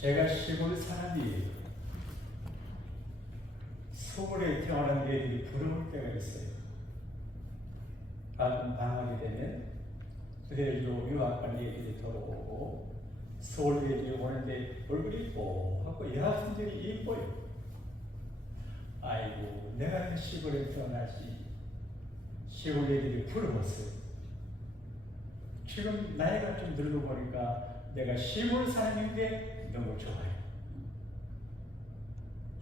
제가 시골 사람이에요. 서울에 태어난 애들이 부러울 때가 있어요. 가끔 방학이 되면 그대로 유학 간 애들이 돌아오고 서울 애들이 오는데 얼굴이 뽀하고 여학생들이 예뻐요. 아이고, 내가 시골에 태어나지. 시골 애들이 부러웠어요. 지금 나이가 좀 들고 보니까 내가 시골 사람인데 너무 좋아요.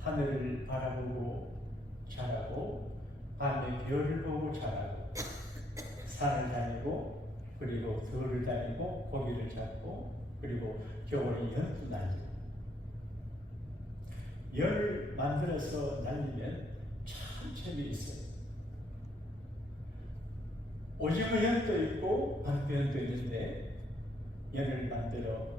하늘을 바라보고 자라고 밤에 별을 보고 자라고 산을 다니고 그리고 들을 다니고 고기를 잡고 그리고 겨울에 연도 날리고 열 만들어서 날리면 참 재미있어요. 오징어 연도 있고 방패연도 있는데 연을 만들어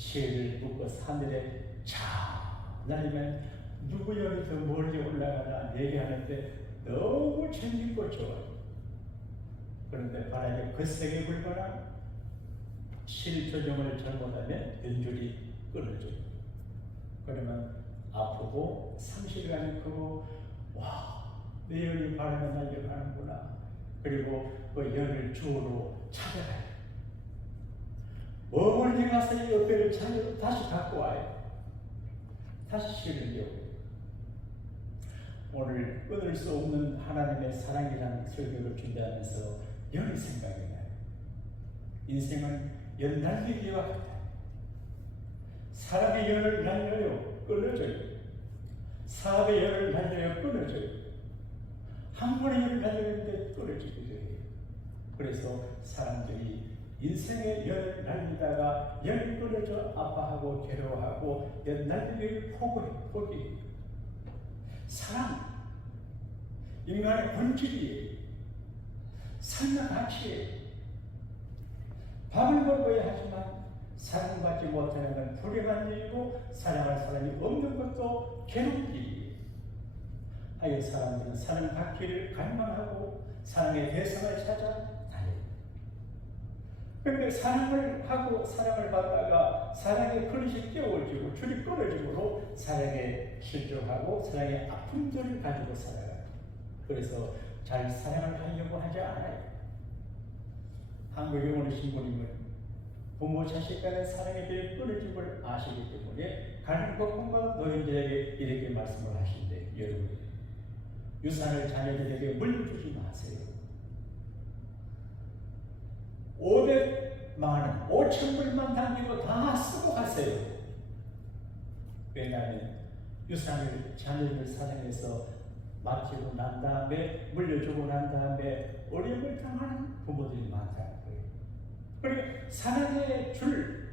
실을 묶어서 하늘에 자 날리면 누구 연이 더 멀리 올라가나 얘기하는데 너무 재밌고 좋아요. 그런데 바람이 거세게 불거나 실 조정을 잘못하면 연줄이 끊어져요. 그러면 아프고 상실감이 크고 와, 내 연이 바람에 날려가는구나. 그리고 그 연을 주우러 찾아가요. 멀리 가서 이 옆에를 찾아 다시 갖고 와요. 다시 실을 여고. 오늘 끊을 수 없는 하나님의 사랑이라는 설교를 준비하면서 연이 생각이 나요. 인생은 연 날리기와 같아요. 사람의 연을 날려요, 끊어져요. 사업의 연을 날려요, 끊어져요. 한 번의 연을 날리는데 끊어지게 돼요. 그래서 사람들이 인생의 연을 날리다가 연이 끊어져 아파하고 괴로워하고 연 날리기를 포기해요. 사랑, 인간의 본질이에요. 삶의 가치예요. 밥을 먹어야 하지만 사랑받지 못하는 건 불행한 일이고 사랑할 사람이 없는 것도 괴로운 일이에요. 하여 사람들은 사랑 받기를 갈망하고 사랑의 대상을 찾아 다녀요. 그런데 사랑을 하고 사랑을 받다가 사랑의 그릇이 깨워지고 줄이 끊어지므로 사랑에 실족하고 사랑의 아픔들을 가지고 살아가요. 그래서 잘 사랑을 하려고 하지 않아요. 한국에 오는 신부님은 부모 자식 간의 사랑에 대해 끊어짐을 아시기 때문에 가는 고통과 노인들에게 이렇게 말씀을 하신대. 여러분, 유산을 자녀들에게 물려주지 마세요. 500만 원, 5,000불만 남기고 다 쓰고 가세요. 왜냐하면 유산을 자녀를 사랑해서 마치고 난 다음에 물려주고 난 다음에 어려움을 당하는 부모들이 많다는 거예요. 그러니까 사랑의 줄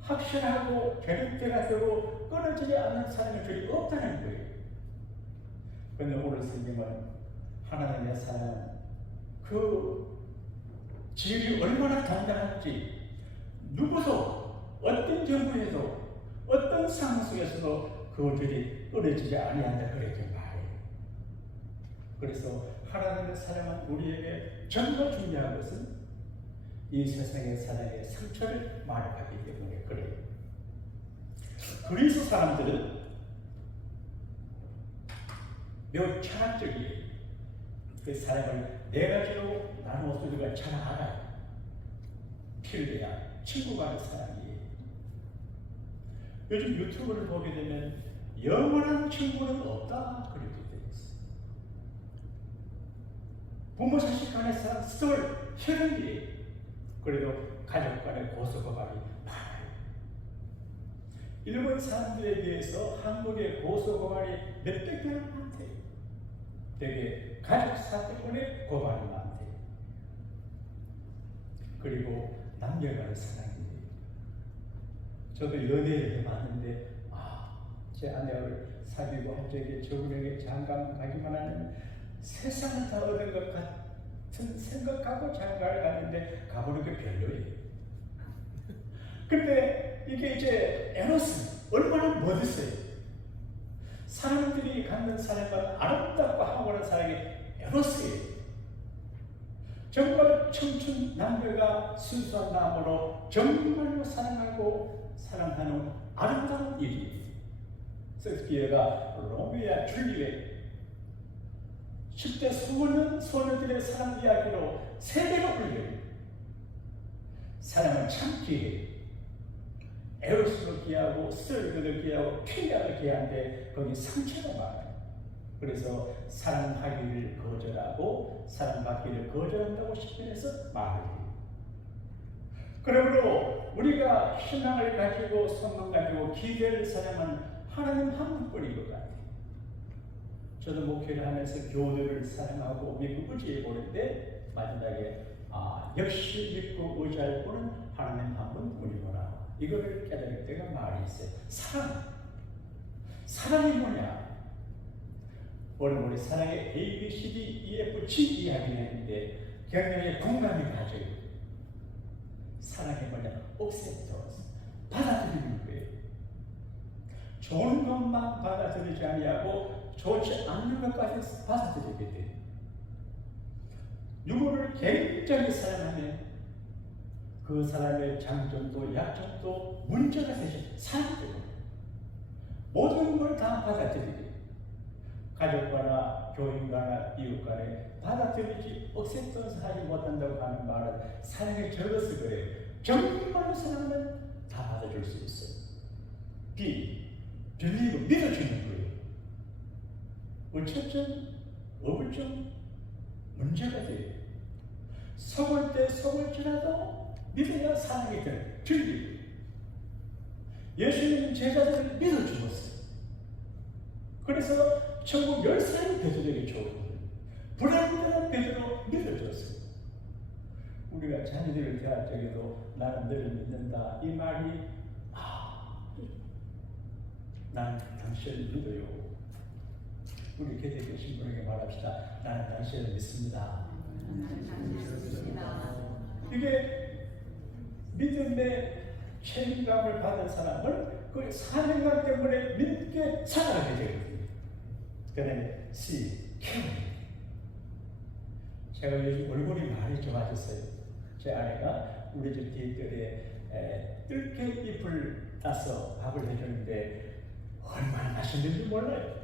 확실하고 계획대가 되고 끊어지지 않는 사랑의 줄이 없다는 거예요. 그런데 오늘 선생님은 하나님의 사랑은 그 질이 얼마나 당당한지 누구도 어떤 경우에도 어떤 상황 속에서도 그들이 끊어지지 아니한다 그렇게 말해요. 그래서 하나님의 사랑은 우리에게 정말 중요한 것은 이 세상의 사랑의 상처를 말하기 때문에 그래요. 그리스 사람들은 매우 철학적이에요. 그 사랑을 네 가지로 나누어서 우리가 잘 알아요. 필레아, 친구 간의 사랑이에요. 요즘 유튜브를 보게 되면 영원한 친구는 없다 그렇게 되어 있어요. 부모 자식 간의 사랑, 스토리, 혈연이에요. 그래도 가족 간의 고소고발이 많아요. 일본 사람들에 비해서 한국의 고소고발이 몇백 배나 많대요. 되게 가족 사태 때문에 고발이 많대요. 그리고 남녀간의 사랑이에요. 저도 연애를 해봤는데 제 아내를 사귀고 한 적에 저분에게 장가만 가기만 하는 세상을 다 얻은 것 같은 생각하고 장가를 가는데 가보는 게 별로예요. 근데 이게 이제 에로스 얼마나 멋있어요. 사람들이 갖는 사랑과 아름답고 황홀한 사랑이 에로스예요. 정말 청춘 남녀가 순수한 마음으로 정말로 사랑하고 사랑하는 아름다운 일이 섹스피어가 로미오와 줄리엣 10대 소녀들의 사랑 이야기로 세대가 불려요. 사랑은 참기에 에로스를 기하고 스트레스를 기하고 쾌락을 기하는데 거기 상처가 많아요. 그래서 사랑하기를 거절하고 사랑받기를 거절한다고 시편에서 말해요. 그러므로 우리가 희망을 가지고 소망 가지고 기대를 사랑하는 하나님 한 분뿐인 것 같아요. 저도 목회를 하면서 교우들을 사랑하고 믿고 의지해 보는데 마지막에 역시 믿고 의지할 분은 하나님 한 분뿐이구나. 이거를 깨달을 때가 많이 있어요. 사랑이 뭐냐? 오늘 우리 사랑의 A, B, C, D, E, F, G 이야기를 했는데 경영에 공감이 가져요. 사랑이 뭐냐? acceptance, 받아들이는 거예요. 좋은 것만 받아들이지 아니하고 좋지 않는 것까지 받아들이게 돼요. 누구를 굉장히 사랑하면 그 사람의 장점도 약점도 문제가 되죠. 사랑되고 모든 걸 다 받아들이게. 가족과나 교인과나 이웃간에 받아들이지 억셉턴스 하지 못한다고 하는 말은 사랑에 적어서 그래요. 정말로 사랑하면 다 받아줄 수 있어요. 빌리브, 믿어주는 거예요. 어쨌든 어불좀 문제가 돼요. 속을 때 속을지라도 믿어야 사랑이 되는 빌리브. 예수님은 제자들을 믿어주었어요. 그래서 천국 10살의 베드로에게 줬거든요. 불안불안한 베드로 믿어줬어요. 우리가 자녀들을 대할 적에도 나는 너를 믿는다. 이 말이 나는 당신을 믿어요. 우리 곁에 계신 분에게 말합시다. 나는 당신을 믿습니다. 이게 믿음의 책임감을 받은 사람을 그 사명감 때문에 믿게 살아가게 되거든요. 그 다음에 제가 요즘 얼굴이 많이 좋아졌어요. 제 아내가 우리 집 뒤뜰에 뜰깨잎을 따서 밥을 해주는데 얼마나 맛있는지 몰라요.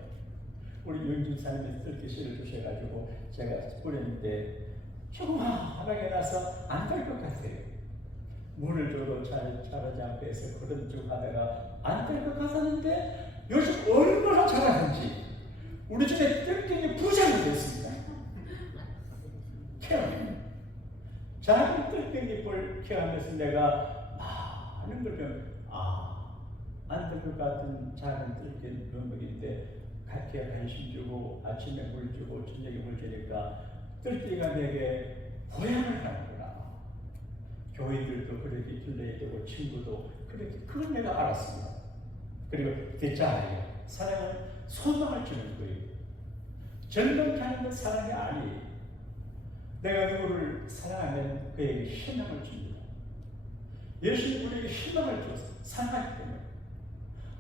우리 윤진 사님이 뜰깨씨를 주셔가지고 제가 뿌렸는데 조그마하게 나서 안 될 것 같아요. 물을 줘도 잘 자라지 않고 해서 그런 쪽 하다가 안 될 것 같았는데 요즘 얼마나 자라는지 우리 집에 뜰깨잎이 부자가 됐습니다. 케어입니다. 작은 뜰깨잎을 케어하면서 내가 많은 걸 배우면 안 될 것 같은 작은 뜰깨잎 묘목인데 각기에 관심 주고 아침에 물 주고 저녁에 물 주니까 뜰깨가 내게 보양을 하는구나. 교인들도 그렇게 길러야 되고 친구도 그렇게 그걸 내가 알았습니다. 그리고 대자아예요. 사랑은 소망을 주는 거예요. 젊은 자는 사랑이 아니에요. 내가 누구를 사랑하면 그에게 희망을 줍니다. 예수님 우리에게 희망을 줬어요. 사랑하기 때문에.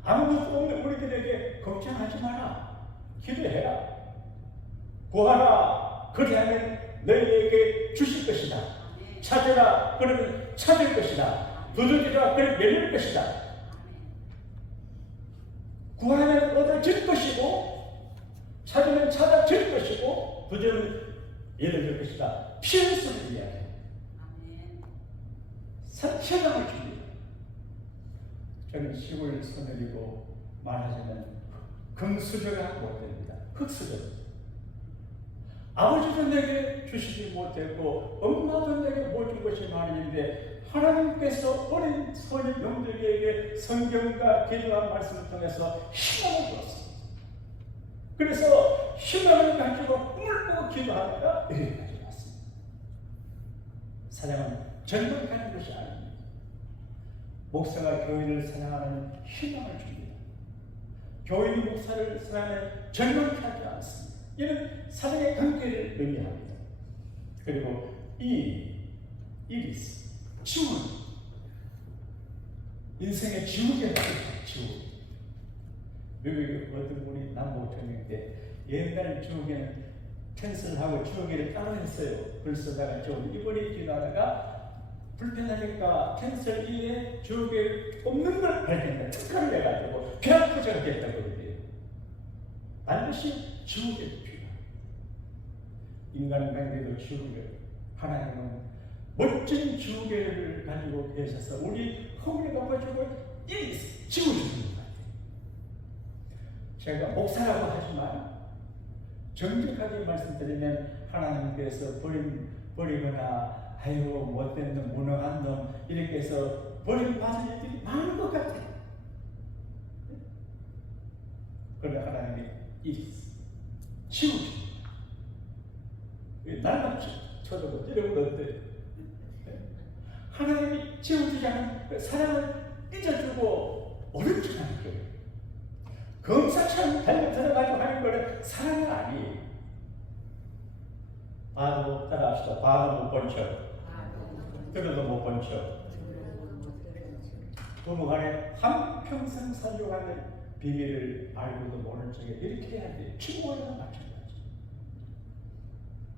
아무것도 없는 우리들에게 걱정하지 마라. 기도해라. 구하라. 그리하면 너희에게 주실 것이다. 찾으라. 그러면 찾을 것이다. 두드리라. 그러면 열릴 것이다. 구하면 얻어질 것이고 찾으면 찾아질 것이고 두드리면 열릴 것이다. 피해서는 이야기해요. 희망을 줍니다. 저는 시골 소녀이고 말하자면 금수저가 못됩니다. 흙수저. 아버지도 내게 주시지 못했고 엄마도 내게 못 준 것이 많은데 하나님께서 어린 소녀 영들에게 성경과 기도한 말씀을 통해서 희망을 주었습니다. 그래서 희망을 가지고 꿈을 꾸고 기도하다가 여기까지 왔습니다. 사랑은 절망 가는 것이 아닙니다. 목사가 교인을 사랑하는 희망을 줍니다. 교인이 목사를 사랑하는 절망케 하지 않습니다. 이는 사랑의 관계를 의미합니다. 그리고 이리스, 지원. 인생의 지옥에 빠졌다. 지옥. 미국에 어떤 분이 남북 전쟁 때 옛날 지옥에는 캔슬하고 주어기를 따로 했어요. 글 쓰다가 좀 이번에 지나다가 불편하니까 캔슬 이후에 주어기를 없는 걸 발견했다. 특허를 해가지고 그냥 저렇게 했다고 그래요. 반드시 주어기를 필요해요. 인간관계도 주어기를. 하나님은 멋진 주어기를 가지고 계셔서 우리 허물이 높아지고 지워주는 것 같아요. 제가 목사라고 하지만 정직하게 말씀드리면 하나님께서 버리거나 아유 못된 놈, 무능한 놈 이렇게 해서 버림받은 일들이 많은 것 같아요. 그러나 하나님이 치우십니다. 날만 쳐다보고 이러면 어때요? 하나님이 치우주지 않은 그 사랑을 잊어주고 옳은 척하는 거예요. 검사처럼 달려 들어가지고 하는 거는 사랑이 아니에요. 봐도 따라합시다. 봐도 못 본 척, 들어도 못 본 척. 부부 간에 한평생 살려가는 비밀을 알고도 모르는 척에 이렇게 해야 돼요. 친구와는 마찬가지.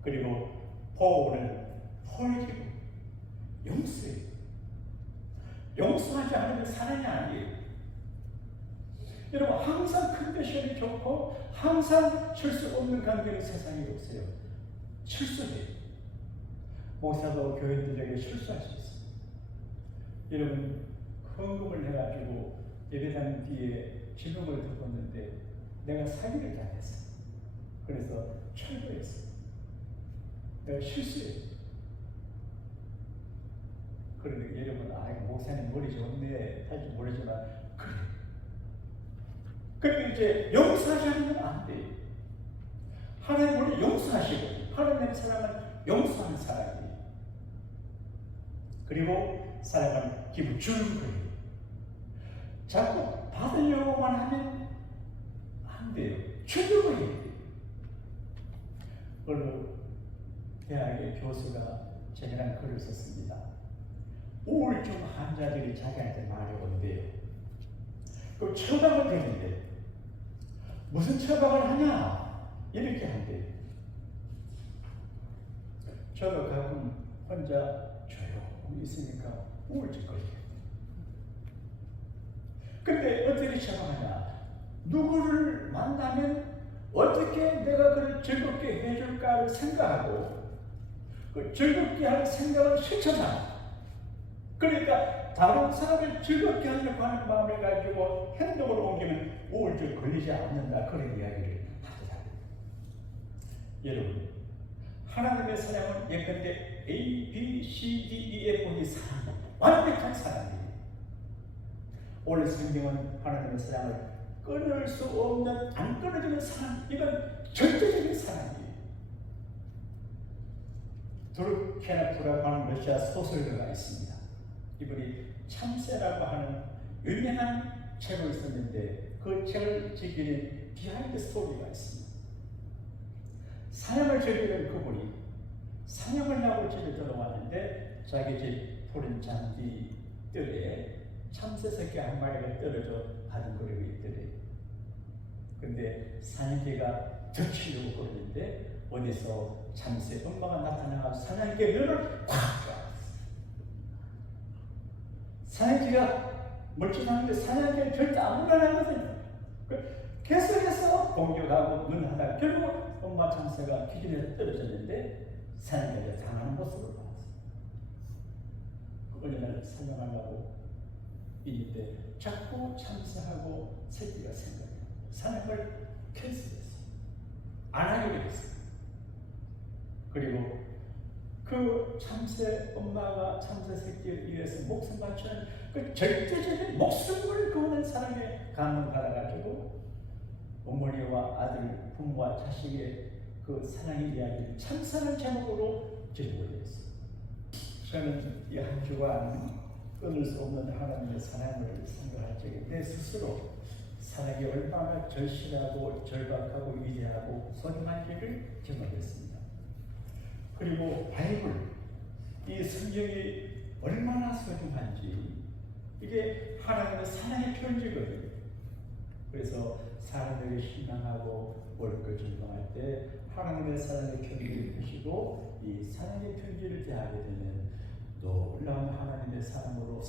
그리고 보호는 홀기고 용서해요. 용서하지 않으면 사랑이 아니에요. 여러분 항상 컨디션이 좋고 항상 실수 없는 관계는 세상에 없어요. 실수해요. 목사도 교인들에게 실수할 수 있어요. 여러분 헌금을 해가지고 예배당 뒤에 지명을 듣었는데 내가 사기를 당했어. 그래서 철거했어. 내가 실수했어. 그러니까 여러분 목사님 머리 좋네 할지 모르지만 그래. 그러니까 이제 용서하지 않으면 안 돼요. 하나님 원래 용서하시고 하나님의 사랑은 용서하는 사랑이에요. 그리고 사랑은 기분 주는 거예요. 자꾸 받으려고만 하면 안 돼요. 주려고 해야 돼요. 어느 대학의 교수가 제게랑 글을 썼습니다. 우울증 환자들이 자기한테 말해온대요. 그럼 처방을 드린대. 무슨 처방을 하냐? 이렇게 한대요. 저도 가끔 혼자 조용히 있으니까 우울증 걸리겠대요. 근데 어떻게 처방하냐? 누구를 만나면 어떻게 내가 그를 즐겁게 해줄까를 생각하고 그 즐겁게 할 생각을 실천하고 그러니까 다른 사람을 즐겁게 하려고 하는 마음을 가지고 행동을 옮기면 우울증 걸리지 않는다. 그런 이야기를 하더라고요. 여러분 하나님의 사랑은 예컨대 A, B, C, D, E, F, D 사랑 완벽한 사랑이에요. 오늘 성경은 하나님의 사랑을 끊을 수 없는 안 끊어지는 사랑 이건 절대적인 사랑이에요. 두르케나프라고 하는 러시아 소설가가 있습니다. 이분이 참새라고 하는 유명한 책을 썼는데 그 책을 지키는 비하인드 스토리가 있습니다. 사냥을 즐기는 그분이 사냥을 하고 집에 들어왔는데 자기 집 푸른 잔디 뜰에 참새 새끼 한 마리가 떨어져 바둥거리고 있더래요. 근데 사냥개가 덮치려고 그러는데 어디서 참새 엄마가 나타나서 사냥개 눈을 콱 사냥개가 멀쩡하는데 사냥개는 절대 안 물어나거든요. 계속해서 공격하고 눈하다 결국 엄마 참새가 기준에서 떨어졌는데 사냥개가 당하는 모습을 봤어요. 어느 날 사냥하려고 있는데 자꾸 참새하고 새끼가 생각해요. 사냥을 캔슬했어요. 안 하기로 했어요. 그리고 그 참새 엄마가 참새 새끼를 위해서 목숨 바치는 그 절대적인 목숨을 거는 사랑에 감동받아가지고 어머니와 아들, 부모와 자식의 그 사랑의 이야기를 참사랑 제목으로 제목했어요. 저는 이 한 주간 끊을 수 없는 하나님의 사랑을 생각할 적에 내 스스로 사랑이 얼마나 절실하고 절박하고 위대하고 소중한지를 경험했습니다. 그리고 바이블, 이 성경이 얼마나 소중한지 이게 하나님의 사랑의 편지거든요. 그래서 사람에게 실망하고 월급을 전망할 때 하나님의 사랑의 편지를 펴시고 이 사랑의 편지를 대하게 되면 놀라운 하나님의 사랑으로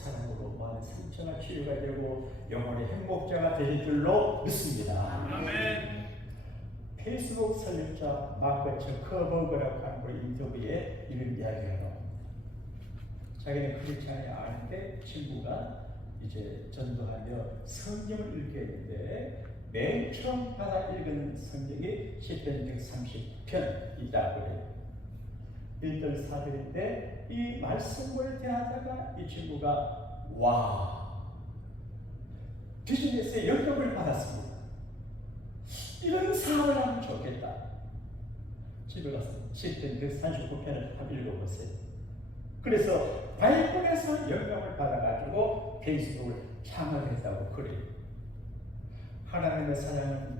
많은 상처가 치유가 되고 영혼의 행복자가 되실 줄로 믿습니다. 아멘. 페이스북 설립자 마크 저커버그라고 하는 그 인터뷰에 이런 이야기가 나옵니다. 자기는 크리스찬이 아닌데 친구가 이제 전도하며 성경을 읽게 했는데 맨 처음 받아 읽은 성경이 시편 130편이다 그래요. 1절 4절인데 이 말씀을 대하다가 이 친구가 와 비즈니스에 영감을 받았습니다. 이런 사업을 하면 좋겠다. 집에 가서 시편 139편을 한번 읽어보세요. 그래서 바이블에서 영감을 받아가지고 페이스북을 창업했다고 그래요. 하나님의 사랑은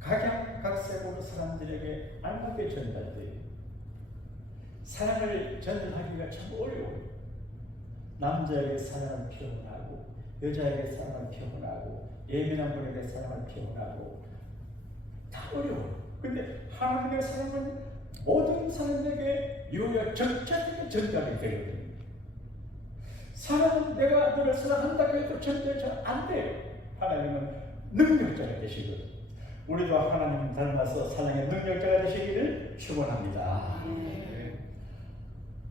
각양각색으로 사람들에게 알맞게 전달돼요. 사랑을 전달하기가 참 어려워요. 남자에게 사랑을 표현하고 여자에게 사랑을 표현하고 예민한 분에게 사랑을 표현하고 다 어려워요. 근데 하나님의 사랑은 모든 사람에게 적절하게 전달이 되거든요. 사랑은 내가 너를 사랑한다고 해도 전달이 잘 안 돼요. 하나님은 능력자가 되시거든요. 우리도 하나님 닮아서 사랑의 능력자가 되시기를 축원합니다.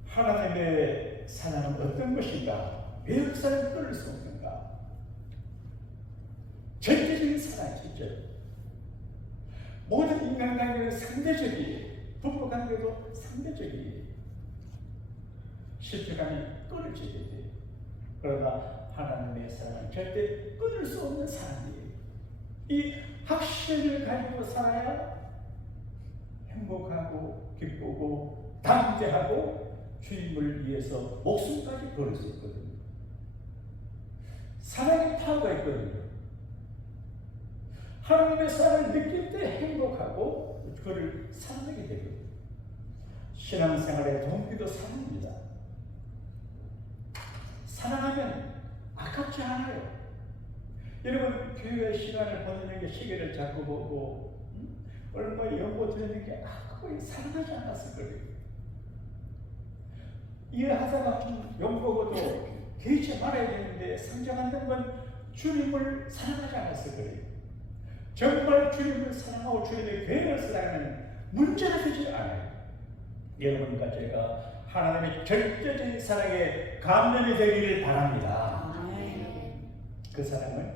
하나님의 사랑은 어떤 것인가? 왜 그 사랑을 끊을 수 없는가? 절대적인 사랑이죠. 모든 인간관계는 상대적이에요. 부부관계도 상대적이에요. 실패감이 끊어지게 돼요. 그러나 하나님의 사랑은 절대 끊을 수 없는 사랑이에요. 이 확신을 가지고 살아야 행복하고 기쁘고 담대하고 주님을 위해서 목숨까지 걸을 수 있거든요. 사랑의 파워가 있거든요. 하나님의 사랑을 느낄 때 행복하고 그를 사랑하게 되거든요. 신앙생활의 동기도 사랑입니다. 사랑하면 아깝지 않아요. 여러분 교회 시간을 보내는 게 시계를 자꾸 보고 얼마에 연고 드리는 게 그거 사랑하지 않았을 거예요. 일하다가 연고도 개의치 말아야 되는데 상정하는 건 주님을 사랑하지 않았을 거예요. 정말 주님을 사랑하고 주님의 계획을 사랑하는 문제가 되지 않아요. 여러분과 제가 하나님의 절대적인 사랑에 감명이 되기를 바랍니다. 그 사랑은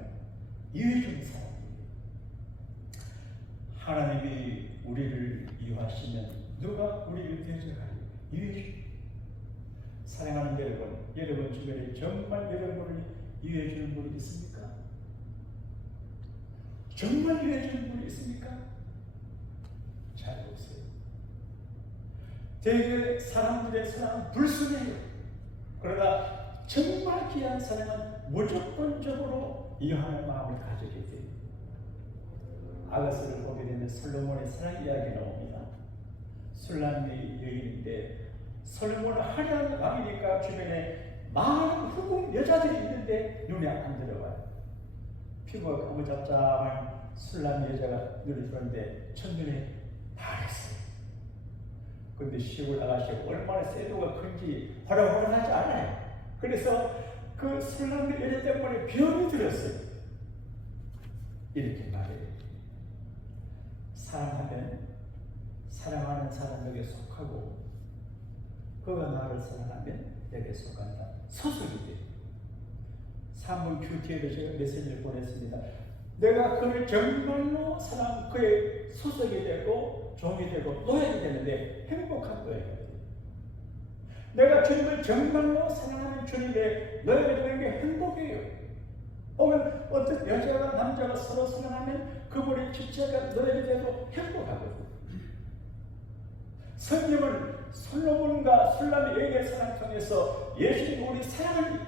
이해주는 사랑이에요. 하나님이 우리를 이해하시면 누가 우리를 대적하리요? 이해주는 사랑하는 여러분 주변에 정말 여러분을 이해해주는 분이 있습니까? 정말 이해해주는 분이 있습니까? 잘 보세요. 대개 사람들의 사랑은 불순해요. 그러나 정말 귀한 사랑은 무조건적으로 이해하는 마음을 가지게 돼요. 아가스를 보게 되면 솔로몬의 사랑 이야기 나옵니다. 술람의 여인인데 솔로몬은 화려한 왕이니까 주변에 많은 후궁 여자들이 있는데 눈에 안 들어와요. 피부가 까무잡잡한 술람 여자가 눈에 들어오는데 첫눈에 반했어요. 근데 시골 아가씨가 얼마나 쇠도가 큰지 화려하지 않아요. 그래서 그 술람 여자 때문에 병이 들었어요. 이렇게 말해요. 사랑하면 사랑하는 사람에게 속하고 그가 나를 사랑하면 내게 속한다. 소속이 돼. 3분 큐티에도 제가 메시지를 보냈습니다. 내가 그를 정말로 사랑, 그의 소속이 되고 종이 되고 노예가 되는데 행복한 거예요. 내가 주님을 정말로 사랑하는 주님의 노예가 되는 게 행복이에요. 혹은 어떤 여자가 남자가 서로 사랑하면 그분의 집체가 노예가 되고 행복하거든요. 성경은 솔로몬과 술람의 여인의 사랑 통해서 예수님이 우리 사랑을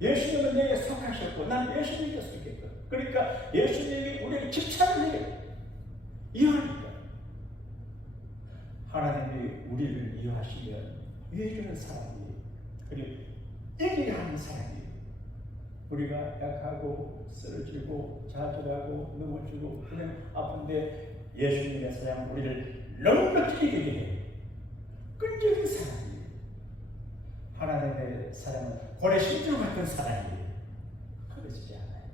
예수님은 내게 속하셨고 난 예수님에게 속했거든. 그러니까 예수님이 우리에게 집착을 해요. 이해하니까 하나님이 우리를 이해하시면 이해해주는 사랑이에요. 그리고 이기게 하는 사랑이에요. 우리가 약하고 쓰러지고 좌절하고 넘어지고 그냥 아픈데 예수님의 사랑은 우리를 너무나 뛰게 해. 끈질긴 사랑이에요. 하나님의 사랑은 고래 심줄 같은 사랑이에요. 끊어지지 않아요.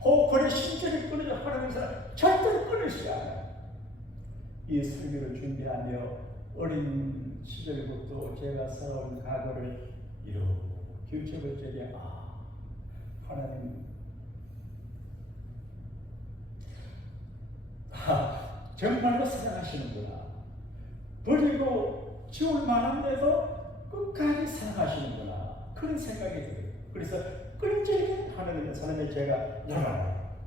고래 심줄이 끊어져 하나님의 사랑 절대로 끊어지지 않아요. 이 설교를 준비하며 어린 시절부터 제가 살아온 과거를 이렇게 겹쳐볼 적에 하나님 정말로 사랑하시는구나. 버리고 지울 만한데도 끝까지 사랑하시는구나. 그런 생각이 들어요. 그래서 끈질긴 하나님의 사랑에 제가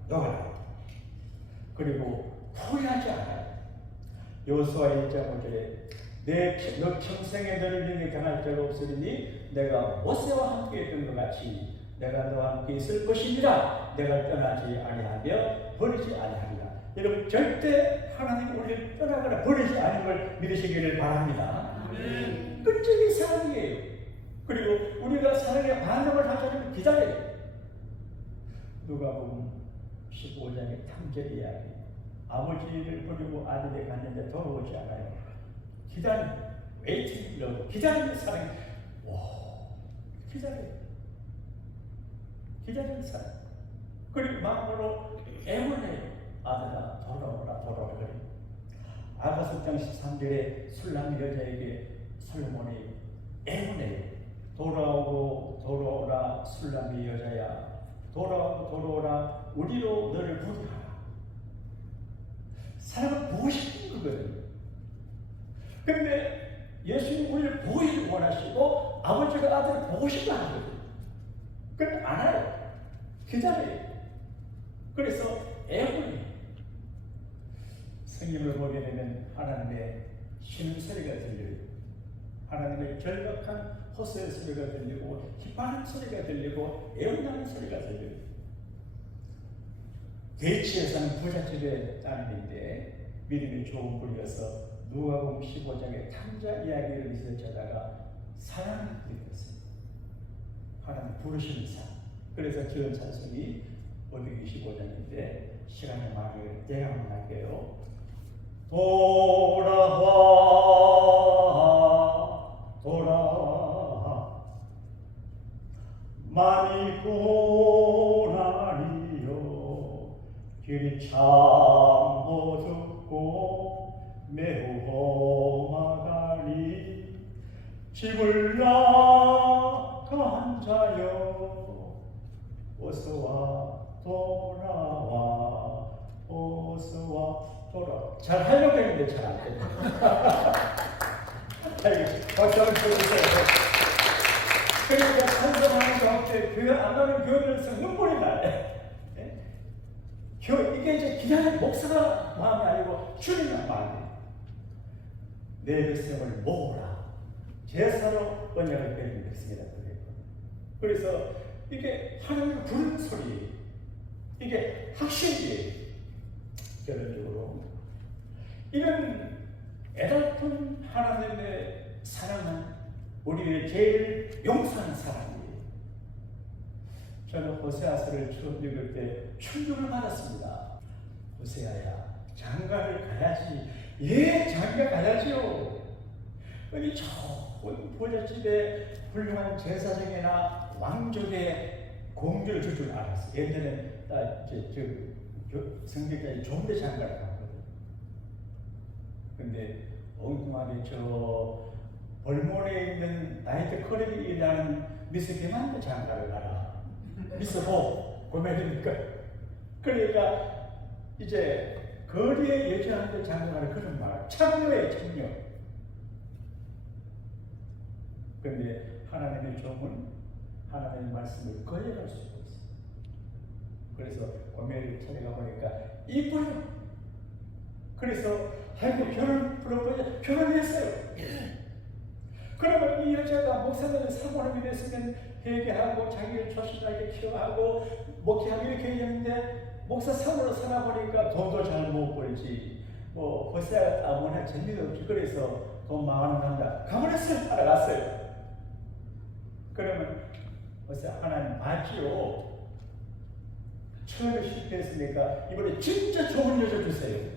녹아요. 그리고 후회하지 않아요. 여호수아 1장 5절에 너 평생에 너를 위해 강할 자가 없으리니 내가 모세와 함께 했던 것 같이 내가 너와 함께 있을 것이니라. 내가 떠나지 아니하며 버리지 아니하리라. 여러분 절대 하나님 우리를 떠나거나 버리지 않은 걸 믿으시기를 바랍니다. 끈질긴 사랑이에요. 그리고 우리가 사랑에 반응을 하자면 기다려요. 누가복음 15장의 탐절 이야기. 아버지를 버리고 아들이 갔는데 돌아오지 않아요. 기다리는 웨이팅 러브, 기다리는 사랑이 기다리는 사랑. 그리고 마음으로 애원해요. 아들아 돌아오라 그래. 아가서 6장 13절에 술람 여자에게 솔로몬이 애원해요. 돌아오라 술람이 여자야. 돌아오라 우리로 너를 부르하라. 사랑은 보고 싶은 거거든요. 근데 예수님 우리를 보기를 원하시고 아버지가 아들을 보고 싶어 하거든요. 그런데 안 와요. 기다려요. 그래서 애원해요. 성경을 보게 되면 하나님의 쉬는 소리가 들려요. 하나님의 절박한 호소의 소리가 들리고 기뻐하는 소리가 들리고 애원하는 소리가 들려요. 대치에 사는 부잣집의 따님인데 믿음이 좋은 분이어서 누가복음 15장의 탐자 이야기를 리서치하다가 사랑을 느꼈어요. 하나님 부르시는 사랑. 그래서 지은 찬송이 525장인데 시간이 많이 내가 한번 할게요. 돌아와 많이 고난이여 길이 참 어둡고 매우 험하가니 집을 나간 자여 어서와 돌아와 어서와 돌아와. 잘 하려고 했는데 잘 안 돼요. 박수 한번 쳐주세요. 그러니까 찬송하는 가운데 교회 안 가는 교회에서 눈물이 나요. 이게 이제 그냥 목사가 마음이 아니고 주님의 마음이에요. 내 백성을 모으라. 제사로 언약을 맺는 백성이라 그래요. 그래서 이게 하나님을 부르는 소리예요. 이게 확신이에요. 결론적으로 이런 애달픈 하나님의 사랑은 우리의 제일 용서하는 사랑이에요. 저는 호세아서를 처음 읽을 때 충격을 받았습니다. 호세아야, 장가를 가야지. 예, 장가 가야지요. 여기 저 부잣집에 훌륭한 제사장이나 왕족의 공주를 줄 줄 알았어요. 예전에 성경까지 좋은데 장가를 갔거든. 근데 엉뚱하게 저 벌몬에 있는 나이트 클럽에 일하는 미스김한테 장가를 가라. 미스호 고백이니까. 그러니까 이제 거리에 여자한테 장가를 그런 말. 참녀예요, 참녀. 그런데 하나님의 종은 하나님의 말씀을 거절할 수가 있어요. 그래서 고멜을 찾아가 보니까 이뻐요. 그래서 아이고 결혼했어요. 그러면 이 여자가 목사님의 사모님이 됐으면 회개하고 자기를 조심하게 키워하고 목회하고 이렇게 했는데 목사 사모로 살아보니까 돈도 잘 못 벌지. 호세아가 아무나 재미도 없지. 그래서 돈 망하는 남자 가문했어요. 따라갔어요. 그러면 그래서 하나님 맞지요. 처음에 실패했으니까 이번에 진짜 좋은 여자 주세요.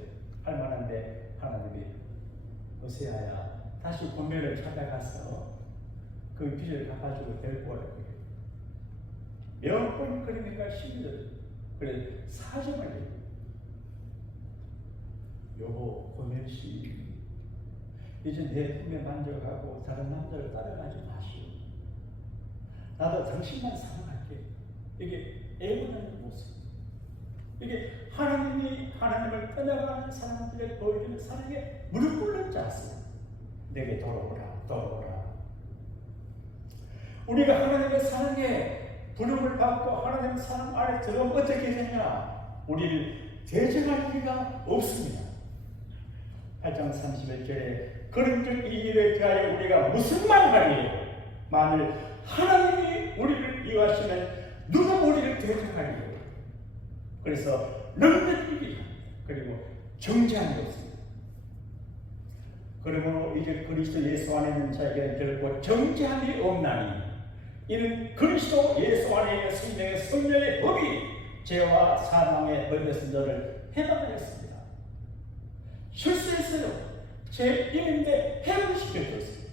할 만한데 하나님이 호세아야 다시 고멜을 찾아가서 그 빚을 갚아주고 데리고 오라고 해요. 몇 번 그러니까 힘들어요. 그래 사정을 해요. 여보 고멜씨 이제 내 품에 만족하고 다른 남자를 따라가지 마시오. 나도 당신만 사랑할게. 이게 애원하는 모습. 이게 하나님이 하나님을 떠나가는 사람들의 보여주는 사랑에 무릎 꿇는 자세. 내게 돌아오라, 돌아오라. 우리가 하나님의 사랑에 부름을 받고 하나님의 사랑 안에 들어가면 어떻게 되냐? 우리를 대적할 리가 없습니다. 8장 31절에 그런즉 이 일에 대하여 우리가 무슨 말을 하리요? 만일 하나님이 우리를 이해하시면 누가 우리를 대적하리요? 그래서 런던이기 그리고 정죄함이 없습니다. 그러므로 이제 그리스도 예수 안에 있는 자에게는 결코 정죄함이 없나니 이는 그리스도 예수 안에 있는 생명의 성령의 법이 죄와 사망의 벌에서 너를 해방하였습니다. 실수했어요. 죄인인데 해방시켜줬어요.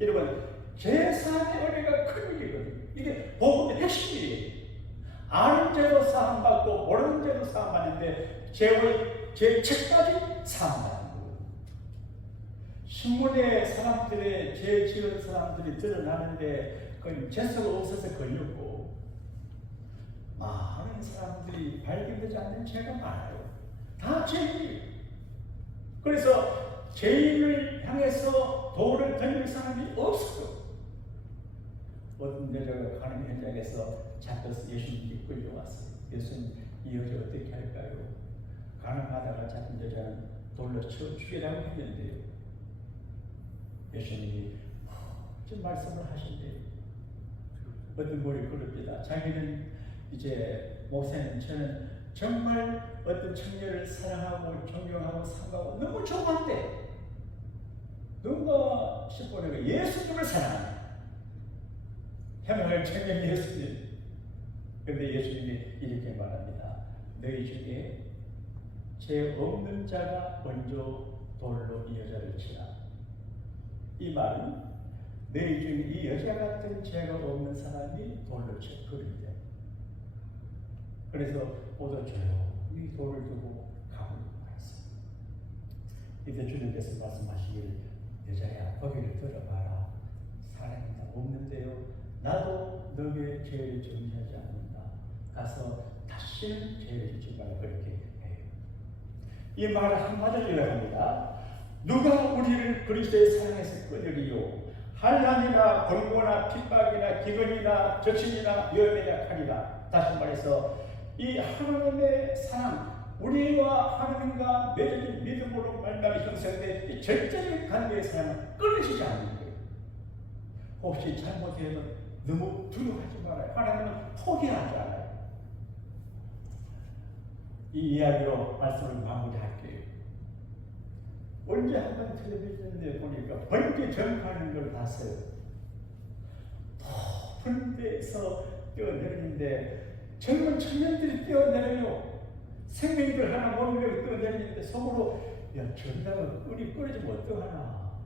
여러분 제사의 은혜가 큰 일이거든요. 이게 복음의 핵심이에요. 아는 죄도 사함받고 모르는 죄도 사함받는데 죄의 책까지 사함받는 거예요. 신문에 사람들의 죄 지은 사람들이 드러나는데 그건 재수가 없어서 걸렸고 많은 사람들이 발견되지 않는 죄가 많아요. 다 죄인이에요. 그래서 죄인을 향해서 돌을 던질 사람이 없어요. 어떤 여자가 가는 현장에서 잡혀서 예수님께 끌려왔어요. 예수님 이 여자 어떻게 할까요? 가늠하다가 잡힌 여자는 돌로 쳐 죽이라고 했는데요. 예수님이 좀 말씀을 하신대요. 어떤 분이 그럽니다. 자기는 이제 목사님 저는 정말 어떤 청년을 사랑하고 존경하고 상가하고 너무 좋아한대. 누가 싶고 내가 예수님을 사랑한다. 해명할 청년 예수님. 그런데 예수님이 이렇게 말합니다. 너희 중에 죄 없는 자가 먼저 돌로 이 여자를 치라. 이 말은 너희 중에 이 여자 같은 죄가 없는 사람이 돌로 쳐 그린대. 그래서 모두 조용히 돌을 두고 가고 말았어요. 이때 주님께서 말씀하시기를 여자야 거기를 들어봐라. 사람이 다 없는데요. 나도 너의 죄를 정리하지 않는다. 가서 다시는 죄를 짓지 말라 그렇게 해요. 이 말을 한마디로 요약합니다. 누가 우리를 그리스도의 사랑에서 끊으리요? 환난이나 권고나 핍박이나 기근이나 적신이나 위험이나 칼이라. 다시 말해서 이 하나님의 사랑, 우리와 하나님과 맺어진 믿음으로 말미암아 형성된 이 절대적인 관계의 사랑은 끊어지지 않는 거예요. 혹시 잘못해도 너무 두려워하지 말아요. 하나님은 포기하지 않아요. 이 이야기로 말씀을 마무리할게요. 언제 한번 텔레비전에 보니까 번개 전파하는 걸 봤어요. 높은 데에서 뛰어내리는데 젊은 청년들이 뛰어내려요. 생명들 하나 모르고 뛰어내리는데 속으로 야 저기다가 끈이 끊어지면 어떡하나.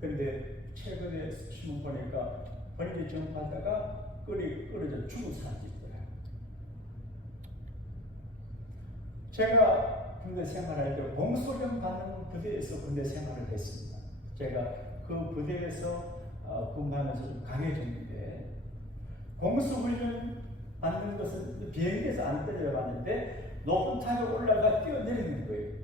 근데 최근에 신문 보니까 번개 전파하다가 끈이 끊어져 죽은 사람도 있더라고요. 제가 군대 생활할 때 공소련 받는 부대에서 군대 생활을 했습니다. 제가 그 부대에서 근무하면서 좀 강해졌는데 공수훈련 받는 것은 비행기에서 안 떨어져봤는데 높은 타로 올라가 뛰어내리는 거예요.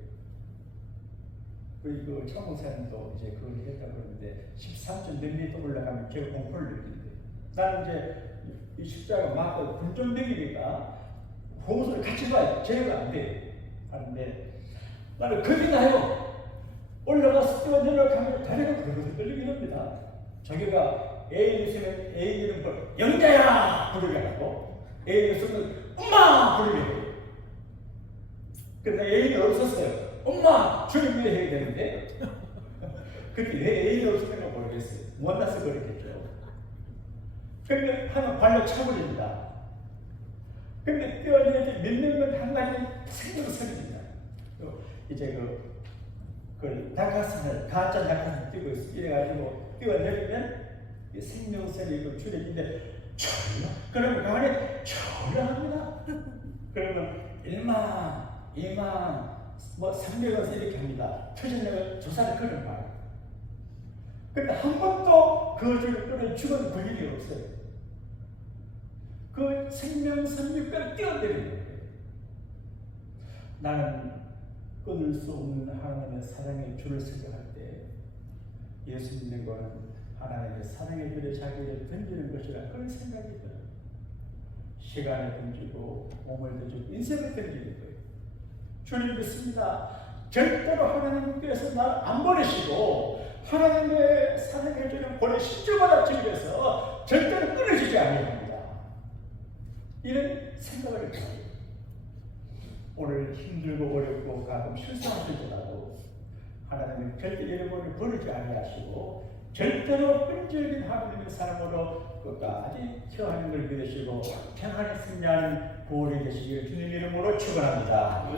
그리고 참모사님도 이제 그걸 했다고 그러는데 13점 몇 미터 올라가면 제가 공포를 느끼는데 나는 이제 이 십자가 맞고 군전병이니까 공수를 같이 봐야 제어가 안 돼. 하는데 나는 겁이 나요. 올라가서 뛰어내려가면 다리가 그렇게 떨리긴 합니다. 자기가 애인 있으면 애인 이름 걸 영자야 부르게 하고 애인 있으면 엄마 부르게 해요. 근데 애인이 없었어요. 엄마 주님 왜 해야 되는데 그때 왜 애인이 없었는가 모르겠어요. 못나서 그랬겠죠. 근데 하나 발로 차버립니다. 근데 뛰어내릴 때 믿는 건 한 가지 생명선입니다. 이제 그 낙하산을 가짜 낙하산 뛰고 이래가지고 뛰어내리면 이 생명선이 줄여지는데 졸라 그러면 그 안에 졸라합니다. 그러면 1만, 2만, 뭐 300원 이렇게 합니다. 표준력을 조사를 그런 말이에요. 근데 한 번도 그 줄을 끊어 죽은 그 일이 없어요. 그 생명선육까지 뛰어내리는 거예요. 나는 끊을 수 없는 하나님의 사랑의 줄을 생각할 때 예수 믿는 것은 하나님의 사랑의 줄에 자기를 던지는 것이라 그런 생각이 들어요. 시간을 던지고 몸을 던지고 인생을 던지는 거예요. 주님 믿습니다. 절대로 하나님께서 나를 안 보내시고 하나님의 사랑의 줄을 보내신 줄마다 즐겨서 절대로 끊어지지 아니합니다. 이런 생각을 해요. 오늘 힘들고 어렵고 가끔 실수하실지라도 하나님은 절대 여러분을 버리지 아니하시고 절대로 끈질긴 하나님의 사랑으로 끝까지 태어나는 걸 믿으시고 평안히 승리하는 보호를 되시길 주님 이름으로 축원합니다.